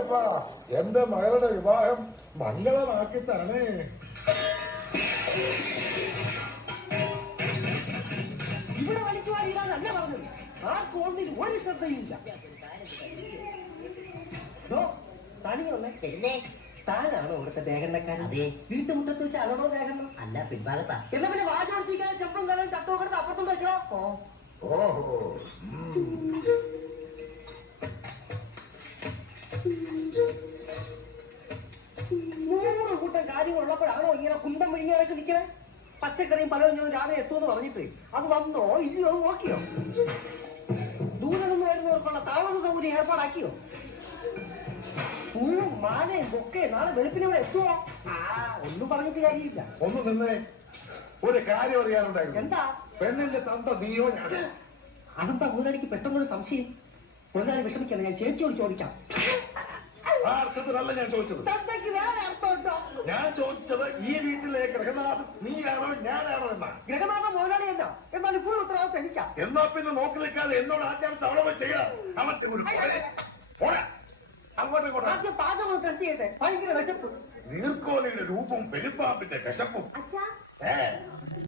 അയ്യപ്പാ, എന്റെ മകളുടെ വിവാഹം മംഗളമാക്കി തരണേ. ഇവിടെ വലിക്കുവാനില്ലാന്നല്ല പറഞ്ഞത്. ആർക്കും ഒന്നിൽ ഒരു ശ്രദ്ധയില്ല. തനിയൊന്നെ താനാണോ ഇവിടുത്തെ ദേഹണ്ണക്കാരൻ? അതെ. വീട്ടുമുറ്റത്ത് വെച്ച് അലടോ ദേഹണ്ണ? അല്ല, പിൻഭാഗത്താ. എന്നാ പിന്നെ വാചോടിക്കാൻ ചെമ്പും കലയും ചട്ടവും കിടന്ന് അപ്പുറത്തോട്ട് വെക്കണോ? ഓഹോ. 100 കൂട്ടം കാര്യങ്ങളുള്ളപ്പോഴാണോ ഇങ്ങനെ കുന്തം വിഴിഞ്ഞാലൊക്കെ നിൽക്കണേ? പച്ചക്കറിയും പലവും ഞാൻ രാവിലെ എത്തുമെന്ന് പറഞ്ഞിട്ട് അത് വന്നോ ഇല്ലയോ നോക്കിയോ? ദൂരെ നിന്ന് വരുന്നവർക്കുള്ള താമസ സൗകര്യം ഏർപ്പാടാക്കിയോ? പൂവും മാലയും ബൊക്കെ നാളെ വെളുപ്പിനെ ഇവിടെ എത്തുമോ? ഒന്നും പറഞ്ഞിട്ട് കാര്യമില്ല. ഒന്ന് നിന്നേ, ഒരു കാര്യം അറിയാനുണ്ടായിരുന്നു. എന്താ? പെണ്ണിന്റെ തന്ത നീയോ ഞാനോ? അതെന്താ മുതലാളിക്ക് പെട്ടെന്നൊരു സംശയം? മുതലാളി വിഷമിക്കണം, ഞാൻ ചേച്ചിയോട് ചോദിക്കാം. ആ അർത്ഥത്തിലല്ല ഞാൻ ചോദിച്ചത്. തന്തയ്ക്ക് വേറെ അർത്ഥമുണ്ടോ? ഞാൻ ചോദിച്ചത് ഈ വീട്ടിലെ ഗ്രഹനാഥൻ നീയാണോ ഞാനാണോ എന്നാ. ഗ്രഹനാഥൻ മുതലാളി എന്നാ? എന്നാൽ ഇപ്പോൾ ഉത്തരവാദിത്തം എനിക്കാ. എന്നാ പിന്നെ നോക്കി നിൽക്കാതെ എന്നോട് ആചാരത്തെ അവിടെ പോയി ചെയ്യണം. അവന്റെ ഒരു പോരാ അങ്ങോട്ടും ഇങ്ങോട്ടും. ആദ്യം പാചകം ടെസ്റ്റ് ചെയ്തേ. ഭയങ്കര വിശപ്പ്. നീർക്കോലിയുടെ രൂപവും പെരുപ്പാമ്പിന്റെ വിശപ്പും. അച്ഛാ ഏ